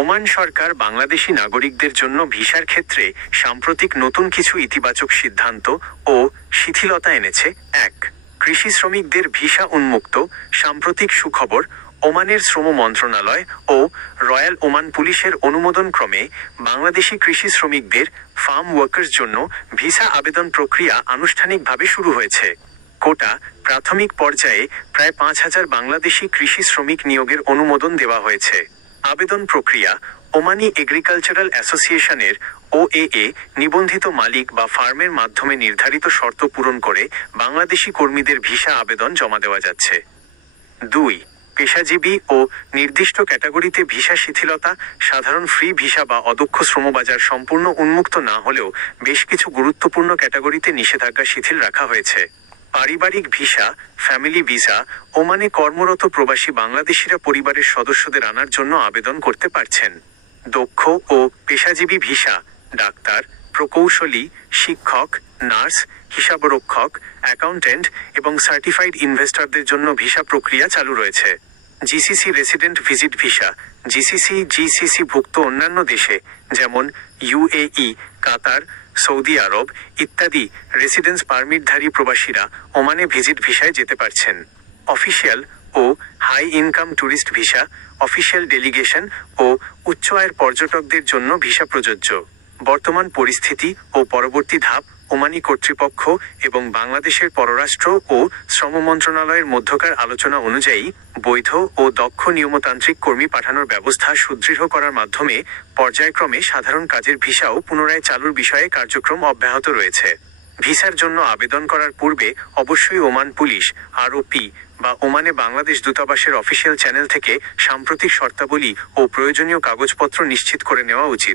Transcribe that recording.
Oman সরকার বাংলাদেশি নাগরিকদের জন্য ভিসার ক্ষেত্রে সাম্প্রতিক নতুন কিছু ইতিবাচক সিদ্ধান্ত ও শিথিলতা এনেছে। ১. কৃষি শ্রমিকদের ভিসা উন্মুক্ত। সাম্প্রতিক সুখবর, ওমানের শ্রম মন্ত্রণালয় ও রয়্যাল ওমান পুলিশের অনুমোদনক্রমে বাংলাদেশি কৃষি শ্রমিকদের ফার্ম ওয়ার্কার্স জন্য ভিসা আবেদন প্রক্রিয়া আনুষ্ঠানিকভাবে শুরু হয়েছে। কোটা প্রাথমিক পর্যায়ে প্রায় ৫,০০০ বাংলাদেশি কৃষি শ্রমিক নিয়োগের অনুমোদন দেওয়া হয়েছে। আবেদন প্রক্রিয়া, ওমানি এগ্রিকালচারাল অ্যাসোসিয়েশনের OAA নিবন্ধিত মালিক বা ফার্মের মাধ্যমে নির্ধারিত শর্ত পূরণ করে বাংলাদেশি কর্মীদের ভিসা আবেদন জমা দেওয়া যাচ্ছে। ২. পেশাজীবী ও নির্দিষ্ট ক্যাটাগরিতে ভিসা শিথিলতা। সাধারণ ফ্রি ভিসা বা অদক্ষ শ্রমবাজার সম্পূর্ণ উন্মুক্ত না হলেও বেশ কিছু গুরুত্বপূর্ণ ক্যাটাগরিতে নিষেধাজ্ঞা শিথিল রাখা হয়েছে। পারিবারিক ভিসা, ফ্যামিলি ভিসা। ওমানে কর্মরত প্রবাসী বাংলাদেশিরা পরিবারের সদস্যদের আনার জন্য আবেদন করতে পারছেন। দক্ষ ও পেশাজীবী ভিসা, ডাক্তার, প্রকৌশলী, শিক্ষক, নার্স, হিসাবরক্ষক, অ্যাকাউন্ট্যান্ট এবং সার্টিফাইড ইনভেস্টরদের জন্য ভিসা প্রক্রিয়া চালু রয়েছে। GCC resident visit visa, GCC ভুক্ত অন্যান্য দেশে যেমন UAE, কাতার, সৌদি আরব ইত্যাদি রেসিডেন্স পারমিটধারী প্রবাসীরা ওমানে ভিজিট ভিসায় যেতে পারছেন। অফিসিয়াল ও high income tourist visa, official delegation ও উচ্চ আয়ের পর্যটকদের জন্য ভিসা প্রযোজ্য। বর্তমান পরিস্থিতি ও পরবর্তী ধাপ, ওমানি কর্তৃপক্ষ এবং বাংলাদেশের পররাষ্ট্র ও শ্রম মন্ত্রণালয়ের মধ্যকার আলোচনা অনুযায়ী বৈধ ও দক্ষ নিয়মতান্ত্রিক কর্মী পাঠানোর ব্যবস্থা সুদৃঢ় করার মাধ্যমে পর্যায়ক্রমে সাধারণ কাজের ভিসাও পুনরায় চালুর বিষয়ে কার্যক্রম অব্যাহত রয়েছে। ভিসার জন্য আবেদন করার পূর্বে অবশ্যই ওমান পুলিশ ROP বা ওমানে বাংলাদেশ দূতাবাসের অফিসিয়াল চ্যানেল থেকে সাম্প্রতিক শর্তাবলী ও প্রয়োজনীয় কাগজপত্র নিশ্চিত করে নেওয়া উচিত।